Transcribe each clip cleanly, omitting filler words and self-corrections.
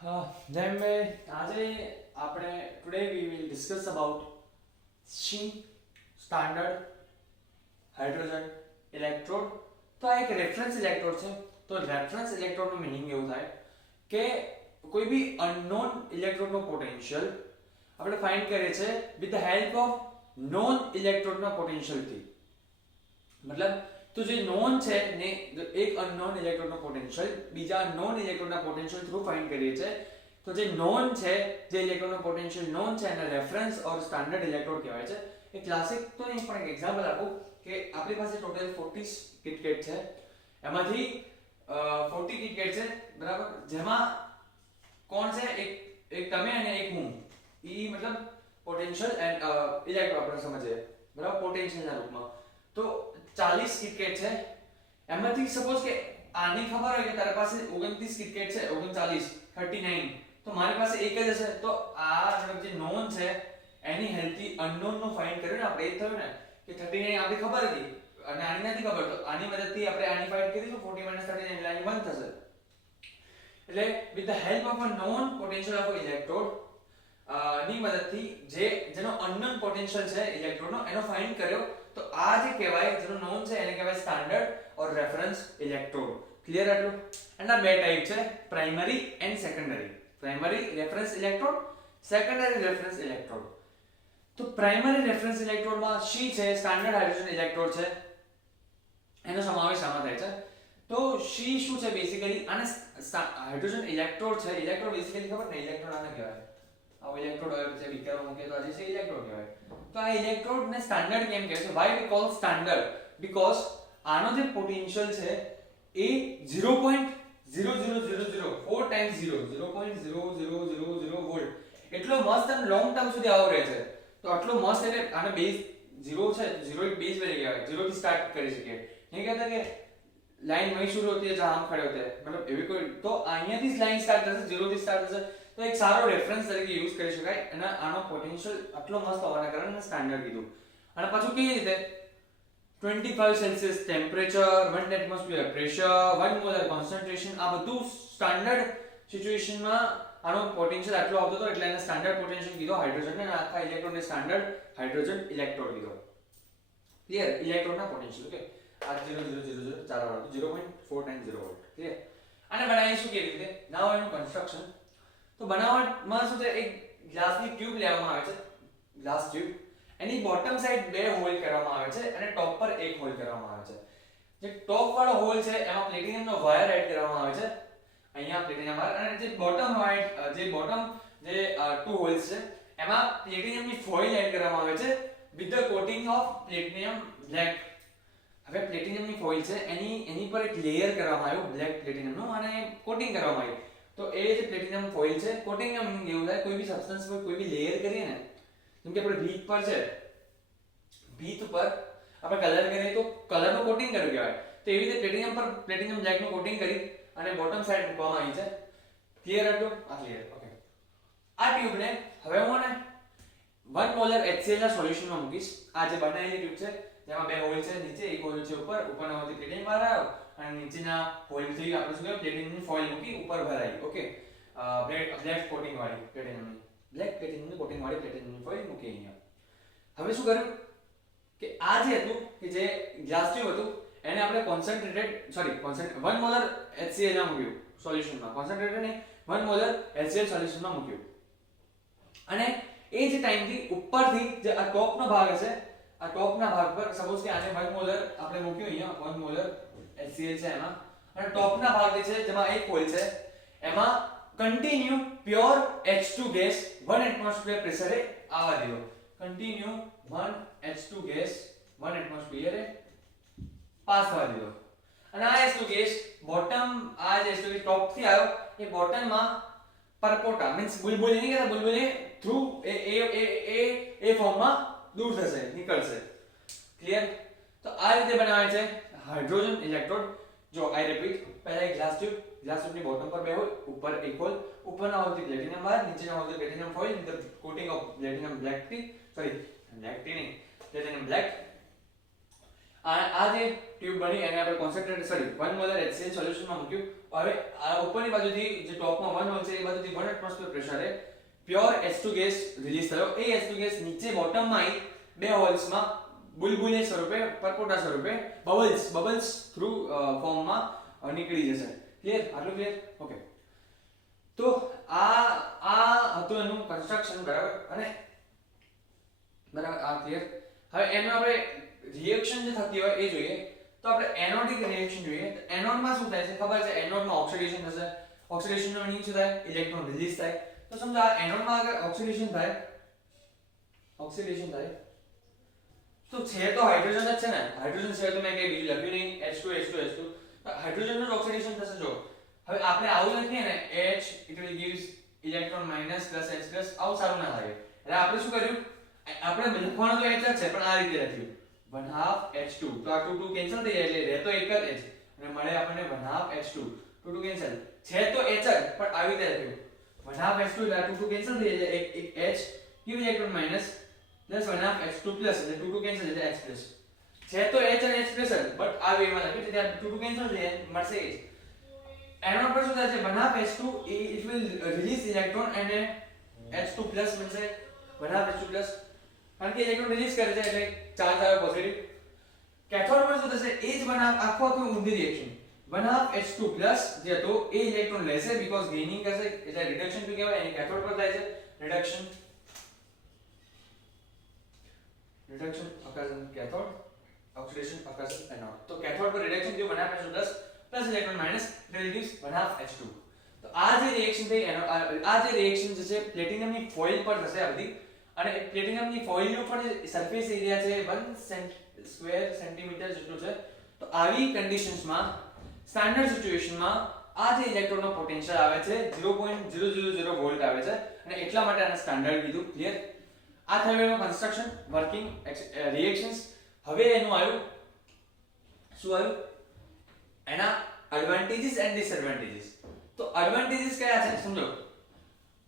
Then આજે આપણે today we will discuss about SHIN standard hydrogen electrode. તો આ એક રેફરન્સ ઇલેક્ટ્રોડ છે. તો રેફરન્સ ઇલેક્ટ્રોડ નું મીનિંગ એવું થાય કે કોઈ બી અનનોન ઇલેક્ટ્રોડ નો પોટેન્શિયલ આપણે ફાઇન્ડ કરીએ છીએ with the help of non electrode ના પોટેન્શિયલ થી. मतलब तो जो नॉन છે ને એક અનનોન ઇલેક્ટ્રોડ નો પોટેન્શિયલ બીજા નોન ઇલેક્ટ્રોડ ના પોટેન્શિયલ થ્રુ ફાઇન્ડ કરીએ છીએ. તો જે નોન છે જે ઇલેક્ટ્રોડ નો પોટેન્શિયલ નોન છે એને રેફરન્સ ઓર સ્ટાન્ડર્ડ ઇલેક્ટ્રોડ કહેવાય છે. એક ક્લાસિક તો નહીં પણ એક એક્ઝામ્પલ આપું કે આપણી પાસે ટોટલ 40 કિટકેટ છે, એમાંથી 40 કિટકેટ છે બરાબર, જેમાં કોણ છે એક તમે અને એક હું. ઈ मतलब પોટેન્શિયલ એન્ડ ઇલેક્ટ્રોડ આપણે સમજીએ બરાબર પોટેન્શિયલ ના રૂપમાં. તો 40 કિટકેટ છે, એમાંથી સપોઝ કે આની ખબર હોય કે તારા પાસે 29 કિટકેટ છે, 39 39, તો મારી પાસે એક જ હશે. તો આ જે નોન છે એની હેલ્પથી અનનોન નો ફાઇન્ડ કર્યો ને આપણે, એ થયું ને કે 39 આપણી ખબર હતી અને આની નથી ખબર, તો આની મદદથી આપણે આની ફાઇન્ડ કરીશું 40 39 એટલે આની 1 થશે. એટલે with the help of a non potential of electrode ની મદદથી જેનો અનનોન પોટેન્શિયલ છે ઇલેક્ટ્રોડ નો એનો ફાઇન્ડ કર્યો. તો આ જે કહેવાય જેનો નોન છે એને કહેવાય સ્ટાન્ડર્ડ ઓર રેફરન્સ ઇલેક્ટ્રોડ. ક્લિયર આટલું? એના બે ટાઈપ છે, primary and secondary. Primary reference electrode, secondary reference electrode. તો પ્રાઇમરી રેફરન્સ ઇલેક્ટ્રોડમાં શી છે સ્ટાન્ડર્ડ હાઇડ્રોજન ઇલેક્ટ્રોડ છે, એનો સમાવેશ આમાં થાય છે. તો શી શું છે બેસિકલી, આને હાઇડ્રોજન ઇલેક્ટ્રોડ છે. ઇલેક્ટ્રોડ બેસિકલી ખબર ને, ઇલેક્ટ્રોડ આને કહેવાય. આ ઇલેક્ટ્રોડ હોય છે બીકરમાં મૂકે તો આજે છે ઇલેક્ટ્રોડ કહેવાય. તો આ ઇલેક્ટ્રોડ ને સ્ટાન્ડર્ડ કેમ કહે છે? Why we call standard? Because આનો જે પોટેન્શિયલ છે એ 0.00004 ટાઈમ્સ 0.0000 વોલ્ટ એટલો મસ્ત અને લોંગ ટર્મ સુધી આવો રહે છે. તો આટલો મસ્ત એટલે આને બેઝ 0 છે, 0 एक बेस वेल्यू है, 0 થી સ્ટાર્ટ કરી શકીએ. નહીં કહેતા કે લાઈન वहीं शुरू होती है जहां हम खड़े होते हैं, मतलब એવી કોઈ તો અહીંયાથી જ લાઈન સ્ટાર્ટ થશે, 0 થી સ્ટાર્ટ થશે. તો એક સારો રેફરન્સ તરીકે યુઝ કરી શકાય અને આનો પોટેન્શિયલ આટલો મસ્ત હોવાના કારણે સ્ટાન્ડર્ડ કીધું. અને પાછું કેવી રીતે 25 Celsius temperature, 1 atmosphere pressure, 1 molar concentration, આ બધું સ્ટાન્ડર્ડ સિચ્યુએશનમાં આનો પોટેન્શિયલ આટલો આવતો હતો એટલે એને સ્ટાન્ડર્ડ પોટેન્શિયલ કીધો હાઇડ્રોજન ને. આખા ઇલેક્ટ્રોડને સ્ટાન્ડર્ડ હાઇડ્રોજન ઇલેક્ટ્રોડ કીધો. ક્લિયર? ઇલેક્ટ્રોડના પોટેન્શિયલ ઓકે આ 0.000 ચાર વાળો 0.490 વોલ્ટ. ક્લિયર? આને બનાવીશું કેવી રીતે? નાવ એનું કન્સ્ટ્રક્શન. તો બનાવટમાં શું છે, એક ગ્લાસની ટ્યુબ લેવામાં આવે છે, ગ્લાસ ટ્યુબ. એની બોટમ સાઈડ બે હોલ કરવામાં આવે છે અને ટોપ પર એક હોલ કરવામાં આવે છે. જે ટોપ વાળો હોલ છે એમાં પ્લેટિનમનો વાયર એડ કરવામાં આવે છે, અહીંયા પ્લેટિનમ વાયર. અને જે બોટમ ટુ હોલ્સ છે એમાં પ્લેટિનમની ફોઇલ એડ કરવામાં આવે છે with the coating of platinum black. હવે પ્લેટિનમની ફોઇલ છે એની પર એક લેયર કરવામાં આવ્યું બ્લેક પ્લેટિનમનું અને કોટિંગ કરવામાં આવ્યું. તો એ જે પ્લેટિનમ ફોઇલ છે, કોટિંગ નો મીનિંગ એવું થાય કોઈ બી સબસ્ટન્સ પર કોઈ બી લેયર કરીએ ને, જેમ કે આપણે ભીત પર છે, ભીત ઉપર આપણે કલર કરીએ તો કલરનું કોટિંગ કર્યું કહેવાય. તો એવી રીતે પ્લેટિનમ પર પ્લેટિનમ બ્લેકનું કોટિંગ કરી અને બોટમ સાઈડ મૂકવામાં આવી છે. ક્લિયર હતું? આ ક્લિયર. ઓકે. આ ટ્યુબને હવે હું ને 1 મોલર HCl ના સોલ્યુશનમાં મૂકીશ. આ જે બનાવેલી ટ્યુબ છે જેમાં બે હોલ છે, નીચે એક હોલ છે ઉપરના હોલથી પ્લેટિનમ બહાર આવ્યો અને નીચેના હોલથી આપણે શું કહેવાય પ્લેટિનમની ફોઇલ મૂકી ઉપર ભરાઈ. ઓકે. બ્લેક કોટિંગ વાળી પ્લેટિનમની કોટિંગ વાળી પ્લેટિનમની ફોઇલ મૂકી અહીંયા. હવે શું કર્યું કે આ જે હતું કે જે ગ્લાસ ટ્યુબ હતું એને આપણે 1 મોલર HCl માં મૂક્યું સોલ્યુશનમાં. કોન્સન્ટ્રેટેડ ને 1 મોલર HCl સોલ્યુશનમાં મૂક્યું. અને એ જ ટાઈમથી ઉપરથી જે આ ટોપનો ભાગ હશે, આ ટોપના ભાગ પર સપોઝ કે આને 1 મોલર આપણે મૂક્યું અહીંયા 1 મોલર HCl છે એમાં, અને ટોપના ભાગ જે છે જેમાં એક હોલ છે એમાં continue pure H2 gas 1 atmosphere પ્રેશરે આવવા દીધો. કન્ટિન્યુ 1 H2 ગેસ 1 એટમોસ્ફિયરે પાસ થવા દીધો. અને આ H2 ગેસ બોટમ, આ જે H2 ગેસ ટોપ થી આવ્યો એ બોટમમાં પરપોટા મીન્સ બુલબુલ નહીં કહેતા, બુલબુલ થ્રુ એ ફોર્મમાં દૂર થશે, નીકળશે. ક્લિયર? તો આ રીતે બનાવે છે હાઇડ્રોજન ઇલેક્ટ્રોડ. જો આઈ રિપીટ, પહેલા એક ગ્લાસ ટ્યુબની બોટમ પર બે હોલ, ઉપર એક હોલ, ઉપરના હોલથી પ્લેટિનમ વાયર, નીચેના હોલથી platinum foil with coating of platinum black ટી, પ્લેટિનમ બ્લેક. આ જે ટ્યુબ બની એને આપણે કોન્સન્ટ્રેટેડ સોરી 1 મોલર HCl સોલ્યુશનમાં મૂક્યું. હવે આ ઉપરની બાજુથી જે ટોપમાં 1 મોલ છે એ બાજુથી 1 એટમોસ્ફિયર પ્રેશરે પ્યોર H2 ગેસ રિલીઝ થયો. એ H2 ગેસ નીચે બોટમમાં આવી બે હોલ્સમાં બુલબુલે સ્વરૂપે પરપોટા સ્વરૂપે બબલ્સ થ્રુ ફોર્મમાં નીકળી જશે. ક્લિયર? આટલું ક્લિયર? ઓકે. તો આ હતું એનું કન્સ્ટ્રક્શન. બરાબર? અને બરાબર આ ક્લિયર. હવે એનું આપણે રિએક્શન જે થતી હોય એ જોઈએ. તો આપણે એનોડિક રિએક્શન જોઈએ. તો એનોડમાં શું થાય છે ખબર છે? એનોડમાં ઓક્સિડેશન થશે. ઓક્સિડેશનનો મીનિંગ શું થાય? ઇલેક્ટ્રોન રિલીઝ થાય. તો સમજો આ એનોડમાં અગર ઓક્સિડેશન થાય તો છે તો હાઇડ્રોજન જ છે ને. હાઇડ્રોજન છે તો મેં કઈ બીજું લખ્યું નહીં. H2 હાઇડ્રોજનનું જ ઓક્સિડેશન થશે. જો હવે આપણે આવું લખીએ ને H it will gives electron minus plus H plus આવું સારું ના લાગે. એટલે આપણે શું કર્યું? આપણે લખવાનું તો H જ છે પણ આ રીતે લખ્યું 1/2 H2. તો આ 2 2 કેન્સલ થઈ જાય એટલે રહે તો એક જ H અને મળે આપણને 1/2 H2. 2 2 કેન્સલ છે તો H જ પણ આવી રીતે લખ્યું 1/2 H2 એટલે 2 2 કેન્સલ થઈ જાય એક H give electron minus plus 1/2 H2 plus એટલે 2 2 કેન્સલ એટલે H plus છે તો H અને H plus બટ આ વેમાં લખ્યું છે ત્યાં 2 2 કેન્સલ થઈ જાય મળશે H. એનોડ પર શું થાય છે 1/2 H2 it will release electron and H2 plus બનશે 1/2 H2 plus કારણ કે ઇલેક્ટ્રોન રિલીઝ કરે છે એટલે ચાર્જ આવે પોઝિટિવ. કેથોડ પર શું થશે? એ જ 1/2 આખું ઊંધી રિએક્શન 1/2 H2 plus જે હતો એ ઇલેક્ટ્રોન લેશે બીકોઝ ગેઇનિંગ કરશે એટલે રિડક્શન શું કહેવાય? એ કેથોડ પર થાય છે reduction occurs in cathode, oxidation occurs in anode. તો કેથોડ પર રિડક્શન થયું 1/2 H2 plus electron minus it will give 1/2 H2. તો આ જે રિએક્શન થઈ આ જે રિએક્શન જે છે પ્લેટિનમની ફોઇલ પર થશે આ બધી. અને પ્લેટિનમની ફોઇલનો પણ જે સરફેસ એરિયા છે 1 સ્ક્વેર સેન્ટીમીટર જેટલું છે. તો આવી કન્ડિશન્સમાં સ્ટાન્ડર્ડ સિચ્યુએશનમાં આ જે ઇલેક્ટ્રોનનો પોટેન્શિયલ આવે છે 0.000 વોલ્ટ આવે છે અને એટલા માટે આને સ્ટાન્ડર્ડ કીધું. ક્લિયર? આ થયું એનું કન્સ્ટ્રક્શન વર્કિંગ રિએક્શન્સ. હવે એનું આવ્યું શું આવ્યું? એના એડવાન્ટેજીસ એન્ડ ડિસએડવાન્ટેજીસ. તો એડવાન્ટેજીસ કયા છે સમજો.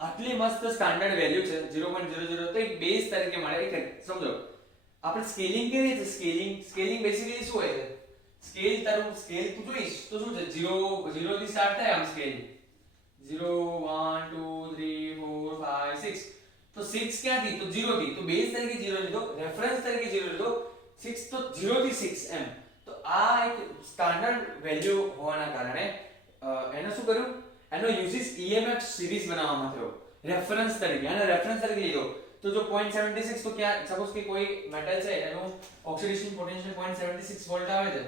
આટલી મસ્ત સ્ટાન્ડર્ડ વેલ્યુ છે 0.00 તો એક બેઝ તરીકે મળે. એક સમજો આપણે સ્કેલિંગ કરીએ છીએ. સ્કેલિંગ બેસિકલી શું હોય છે? સ્કેલ તારું સ્કેલ તું જોઈશ તો શું છે 0 થી સ્ટાર્ટ થાય આમ સ્કેલ 0 1 2 3 4 5 6 તો 6 ક્યાંથી? તો 0 થી. તો બેઝ તરીકે 0 લીધો, રેફરન્સ તરીકે 0 લીધો, 6 તો 0 થી 6 એમ. તો આ એક સ્ટાન્ડર્ડ વેલ્યુ હોવાના કારણે એને શું કર્યું? એનો યુઝિસ EMF સિરીઝ બનાવવામાં થયો રેફરન્સ તરીકે. અને રેફરન્સ તરીકે લીધો તો જો 0.76 તો ક્યાં સપોઝ કે કોઈ મેટલ છે એનું ઓક્સિડેશન પોટેન્શિયલ 0.76 વોલ્ટ આવે છે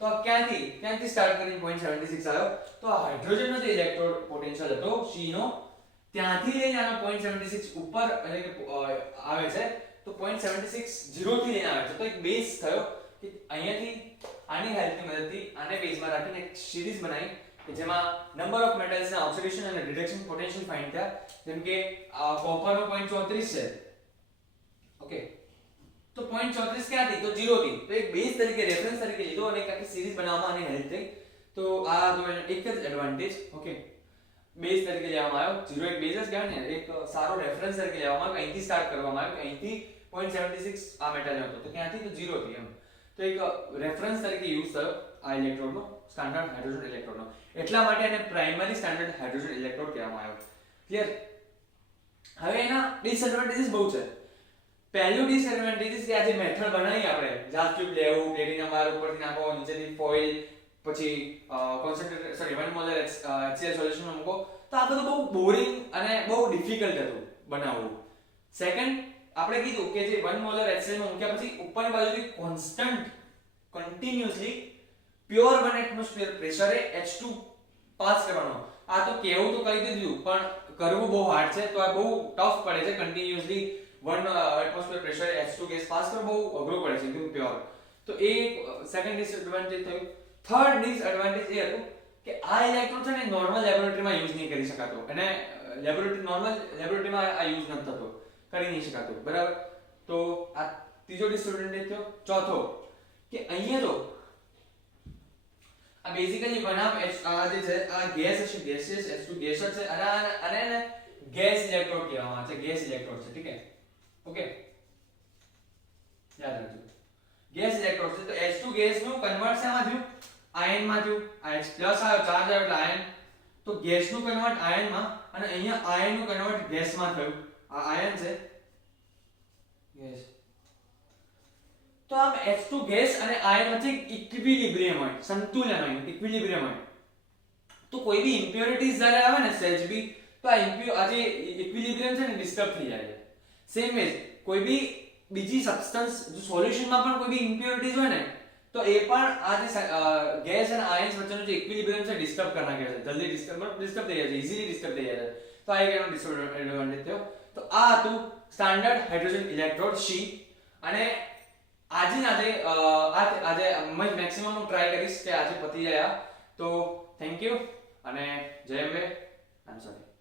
તો આ ક્યાંથી સ્ટાર્ટ કરીને 0.76 આવ્યો? તો આ હાઇડ્રોજનનો જે ઇલેક્ટ્રોડ પોટેન્શિયલ હતો C નો ત્યાંથી લઈને આનો 0.76 ઉપર એટલે કે આવે છે. તો 0.76 0 થી લઈને આવે છે. તો એક બેઝ થયો કે અહીંયાથી આની હેલ્પની મદદથી આને બેઝમાં રાખીને એક સિરીઝ બનાવી કે જેમાં નંબર ઓફ મેટલ્સ ના ઓક્સિડેશન અને રિડક્શન પોટેન્શિયલ ફાઇન્ડ થયા. જેમ કે કોપરનો 0.34 છે. ઓકે તો 0.34 ક્યાંથી? તો 0 થી. તો એક બેઝ તરીકે રેફરન્સ તરીકે લીધો અને એક આખી સિરીઝ બનાવવામાં આની હેલ્પ થઈ. તો આ તો એક જ એડવાન્ટેજ. ઓકે બેઝ તરીકે લેવામાં આવ્યો. 0 એક બેઝ જ કહેવાય ને. એક સારો રેફરન્સ તરીકે લેવામાં આવ્યો. અહીંથી સ્ટાર્ટ કરવામાં આવ્યો. અહીંથી 0.76 આ મેટલ હતો તો ક્યાંથી? તો 0 થી એમ. તો એક રેફરન્સ તરીકે યુઝ થયો આ ઇલેક્ટ્રોડનો સ્ટાન્ડર્ડ હાઇડ્રોજન ઇલેક્ટ્રોડનો. એટલા માટે એને પ્રાઇમરી સ્ટાન્ડર્ડ હાઇડ્રોજન ઇલેક્ટ્રોડ કહેવામાં આવ્યો. ક્લિયર? હવે એના ડિસએડવાન્ટેજીસ બહુ છે. પહેલું ડિસએડવાન્ટેજીસ કે આ જે મેથડ બનાવી આપણે ગ્લાસ ટ્યુબ લેવું, પ્લેટિનમ વાયર ઉપરથી નાખો, નીચેથી ફોઇલ, પછી કોન્સન્ટ્રેટેડ સોરી 1 મોલર HCl સોલ્યુશનમાં મૂકો. તો આ બધું બહુ બોરિંગ અને બહુ ડિફિકલ્ટ હતું બનાવવું. સેકન્ડ આપણે કીધું કે જે 1 મોલર HCl માં મૂક્યા પછી ઉપરની બાજુથી કોન્સ્ટન્ટ કન્ટિન્યુઅસલી પ્યોર 1 એટમોસ્ફિયર પ્રેશરે H2 પાસ કરવાનો. આ તો કેવું તો કહી દીધું પણ કરવું બહુ હાર્ડ છે. તો આ બહુ ટફ પડે છે. કન્ટિન્યુઅસલી 1 એટમોસ્ફિયર પ્રેશરે H2 ગેસ પાસ કરવો બહુ અઘરું પડે છે એકદમ પ્યોર. તો એ સેકન્ડ ડિસએડવાન્ટેજ થયું. થર્ડ ડિસએડવાન્ટેજ એ હતું કે આ ઇલેક્ટ્રોડ છે ને નોર્મલ લેબોરેટરીમાં યુઝ નહીં કરી શકાતો. અને નોર્મલ લેબોરેટરીમાં આ યુઝ નથી થતો, કરી નહીં શકાતો. બરાબર? તો આ ત્રીજો ડિસએડવાન્ટેજ થયો. ચોથો કે અહીંયા જો આ બેઝિકલી બનાવ આ જે છે આ ગેસ હશે, ગેસિયસ H2 ગેસ જ છે અને એને ગેસ ઇલેક્ટ્રોડ કહેવામાં આવે છે. ગેસ ઇલેક્ટ્રોડ છે. ઠીક છે? ઓકે યાદ રાખજો ગેસ ઇલેક્ટ્રોડ છે તો H2 ગેસ નું કન્વર્ટ શેમાં થયું આયન માં થયું H પ્લસ આવ્યો ચાર્જ આવ્યો એટલે આયન તો ગેસ નું કન્વર્ટ આયન માં અને અહીંયા આયન નું કન્વર્ટ ગેસ માં થયું આ આયન છે ગેસ તો આમ H2 ગેસ અને આયન વચ્ચે ઇક્વિલિબ્રિયમ હોય સંતુલન હોય ઇક્વિલિબ્રિયમ હોય તો કોઈ બી ઇમ્પ્યોરિટીઝ જ્યારે આવે ને સહેજ બી તો આ જે ઇક્વિલિબ્રિયમ છે ને ડિસ્ટર્બ થઈ જાય છે સેમ વેજ કોઈ બી બીજી સબસ્ટન્સ જો સોલ્યુશનમાં પણ કોઈ બી ઇમ્પ્યોરિટીઝ હોય ને તો એ પણ આ જે ગેસ અને આયન્સ વચ્ચેનો જે ઇક્વિલિબ્રિયમ છે ડિસ્ટર્બ કરી નાખે છે જલ્દી ડિસ્ટર્બ થઈ જાય છે ઇઝીલી ડિસ્ટર્બ થઈ જાય છે તો આ એક એનો ડિસએડવાન્ટેજ થયો તો આ હતું સ્ટાન્ડર્ડ હાઇડ્રોજન ઇલેક્ટ્રોડ સી અને આજે મેક્સિમમ હું ટ્રાય કરીશ કે આજે પતી જાય તો થેન્ક યુ અને જય અંબે આઈ એમ સોરી